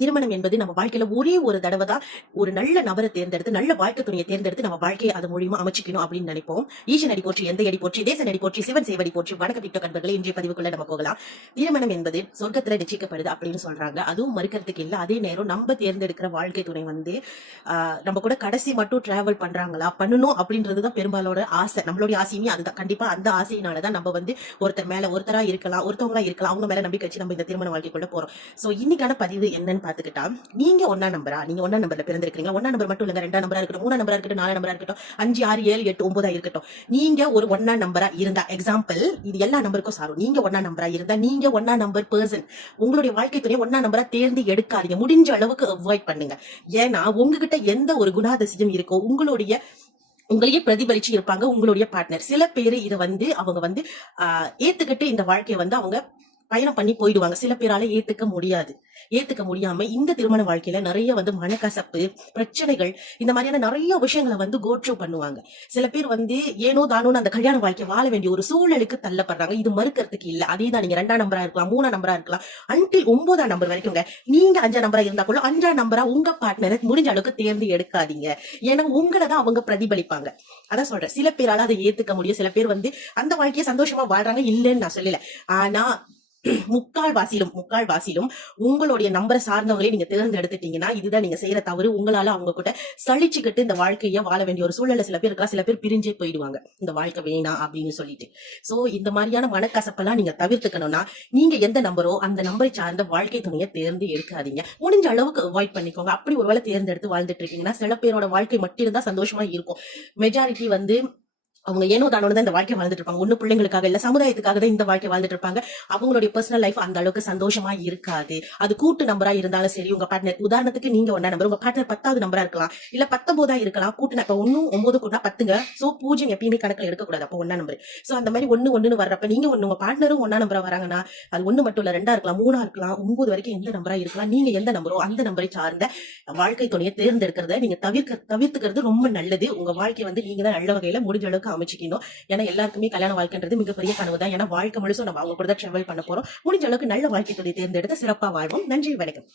திருமணம் என்பது நம்ம வாழ்க்கையில ஒரே ஒரு தடவை தான் ஒரு நல்ல நபரை தேர்ந்தெடுத்து நல்ல வாழ்க்கை துணையை தேர்ந்தெடுத்து நம்ம வாழ்க்கையை அது மூலியமா அமைச்சிக்கணும் அப்படின்னு நினைப்போம். ஈசன் அடி போற்றி, எந்த அடி போற்றி, தேசன் அடி போற்றி, சிவன் சேவடி போற்றி. வணக்க டிக்டாக் நண்பர்களே, இன்றைய பதிவுக்குள்ள நம்ம போகலாம். திருமணம் என்பது சொர்க்கத்துல நிச்சயிக்கப்படுது அப்படின்னு சொல்றாங்க. அதுவும் மறுக்கிறதுக்கு இல்ல. அதே நேரம் நம்ம தேர்ந்தெடுக்கிற வாழ்க்கை துணை வந்து நம்ம கூட கடைசி மட்டும் டிராவல் பண்றாங்களா, பண்ணணும் அப்படின்றதுதான் பெரும்பாலோட ஆசை. நம்மளுடைய ஆசையுமே அதுதான். கண்டிப்பா அந்த ஆசையினாலதான் நம்ம வந்து ஒருத்தர் மேல ஒருத்தரா இருக்கலாம், ஒருத்தவங்களா இருக்கலாம், அவங்க மேல நம்பிக்கை வச்சு நம்ம இந்த திருமண வாழ்க்கைக்குள்ள போறோம். சோ இன்னைக்கான பதிவு என்னன்னு பாத்துக்கிட்டா, நீங்க ஒன்னா நம்பரா, நீங்க ஒன்னா நம்பர்ல பிறந்திருக்கீங்களா? ஒன்னா நம்பர் மட்டும் இல்லங்க, 2ஆம் நம்பரா இருக்கட்டும், 3ஆம் நம்பரா இருக்கட்டும், 4ஆம் நம்பரா இருக்கட்டும், 5, 6, 7, 8, 9 இருக்கட்டும். நீங்க ஒரு ஒன்னா நம்பரா இருந்தா, எக்ஸாம்பிள் இது எல்லா நம்பருக்கும் சாரும். நீங்க ஒன்னா நம்பரா இருந்தா, நீங்க ஒன்னா நம்பர் பர்சன் உங்களுடைய வாழ்க்கை துணை ஒன்னா நம்பரா தேர்ந்து எடுக்காதீங்க. முடிஞ்ச அளவுக்கு அவாய்ட் பண்ணுங்க. ஏன்னா உங்ககிட்ட எந்த ஒரு குணாதிசயம் இருக்கோ, உங்களையே பிரதிபலிச்சு இருப்பாங்க உங்களுடைய பார்ட்னர். சில பேரு இதை வந்து அவங்க வந்து ஏத்துக்கிட்டு இந்த வாழ்க்கையை வந்து அவங்க பயணம் பண்ணி போயிடுவாங்க. சில பேரால ஏத்துக்க முடியாம இந்த திருமண வாழ்க்கையில நிறைய வந்து மனக்கசப்பு, பிரச்சனைகள், இந்த மாதிரியான நிறைய விஷயங்களை வந்து கோட்ரூ பண்ணுவாங்க. சில பேர் வந்து ஏனோ தானோன்னு அந்த கல்யாண வாழ்க்கை வாழ வேண்டிய ஒரு சூழலுக்கு தள்ளப்படுறாங்க. இது மறுக்கிறதுக்கு இல்ல. அதேதான், நீங்க 2ஆம் நம்பரா இருக்கலாம், 3ஆம் நம்பரா இருக்கலாம், அன்டில் 9ஆம் நம்பர் வரைக்கும் நீங்க 5ஆம் நம்பரா இருந்தா கூட 5ஆம் நம்பரா உங்க பார்ட்னரை முடிஞ்ச அளவுக்கு தேர்ந்து எடுக்காதீங்க. ஏன்னா உங்களை தான் அவங்க பிரதிபலிப்பாங்க. அதான் சொல்றேன், சில பேரால அதை ஏத்துக்க முடியும். சில பேர் வந்து அந்த வாழ்க்கையை சந்தோஷமா வாழ்றாங்க, இல்லைன்னு நான் சொல்லல. ஆனா முக்கால் வாசிலும் உங்களுடைய நம்பரை சார்ந்தவங்களே நீங்க தேர்ந்தெடுத்துட்டீங்கன்னா, இதுதான் நீங்க செய்யற தவறு. உங்களால அவங்க கூட சலிச்சுக்கிட்டு இந்த வாழ்க்கைய வாழ வேண்டிய ஒரு சூழல்ல சில பேர் இருக்கலாம். சில பேர் பிரிஞ்சே போயிடுவாங்க, இந்த வாழ்க்கை வேணாம் அப்படின்னு சொல்லிட்டு. சோ இந்த மாதிரியான மனக்கசப்பெல்லாம் நீங்க தவிர்த்துக்கணும்னா, நீங்க எந்த நம்பரோ அந்த நம்பரை சார்ந்த வாழ்க்கை துணையை தேர்ந்து எடுக்காதீங்க. முடிஞ்ச அளவுக்கு அவாய்ட் பண்ணிக்கோங்க. அப்படி ஒருவேளை தேர்ந்தெடுத்து வாழ்ந்துட்டு இருக்கீங்கன்னா, சில பேரோட வாழ்க்கை மட்டும் இருந்தா சந்தோஷமா இருக்கும். மெஜாரிட்டி வந்து அவங்க ஏனோ தானோட தான் இந்த வாழ்க்கை வாழ்ந்துட்டு இருப்பாங்க. ஒண்ணு பிள்ளைங்களுக்காக இல்ல, சமுதாயத்துக்காக தான் இந்த வாழ்க்கை வாழ்ந்துட்டு இருப்பாங்க. அவங்களுடைய பர்சனல் லைஃப் அந்த அளவுக்கு சந்தோஷமா இருக்காது. அது கூட்டு நம்பரா இருந்தாலும் சரி, உங்க பார்ட்னர் உதாரணத்துக்கு நீங்க ஒன்னா நம்பர், உங்க பார்ட்னர் 10வது நம்பரா இருக்கலாம், இல்ல 19 இருக்கலாம். கூட்டு இப்ப 1 9 கூட்டா 10ங்க. சோ 0 எப்பயுமே கணக்குல எடுக்கக்கூடாது. அப்ப ஒன்னா நம்பர். சோ அந்த மாதிரி 1 வர்றப்ப நீங்க உங்க பார்ட்னரும் ஒன்னா நம்பரா வராங்கன்னா, அது 1 மட்டும் இல்ல, 2ஆ இருக்கலாம், 3ஆ இருக்கலாம், 9 வரைக்கும் எந்த நம்பரா இருக்கலாம். நீங்க எந்த நம்பரோ அந்த நம்பரை சார்ந்த வாழ்க்கை துணையை தேர்ந்தெடுக்கிறத நீங்க தவிர்த்துக்கிறது ரொம்ப நல்லது. உங்க வாழ்க்கை வந்து நீங்க தான் நல்ல வகையில முடிஞ்ச அளவுக்கு அமைச்சிக்கணும். ஏன்னா எல்லாருக்குமே கல்யாண வாழ்க்கைன்றது மிகப்பெரிய கனவு தான். ஏன்னா வாழ்க்கை முழுசும் நம்ம அவங்க கூட தான் டிராவல் பண்ண போறோம். முடிஞ்ச அளவுக்கு நல்ல வாழ்க்கை துணை தேர்ந்தெடுத்து சிறப்பா வாழ்வோம். நன்றி, வணக்கம்.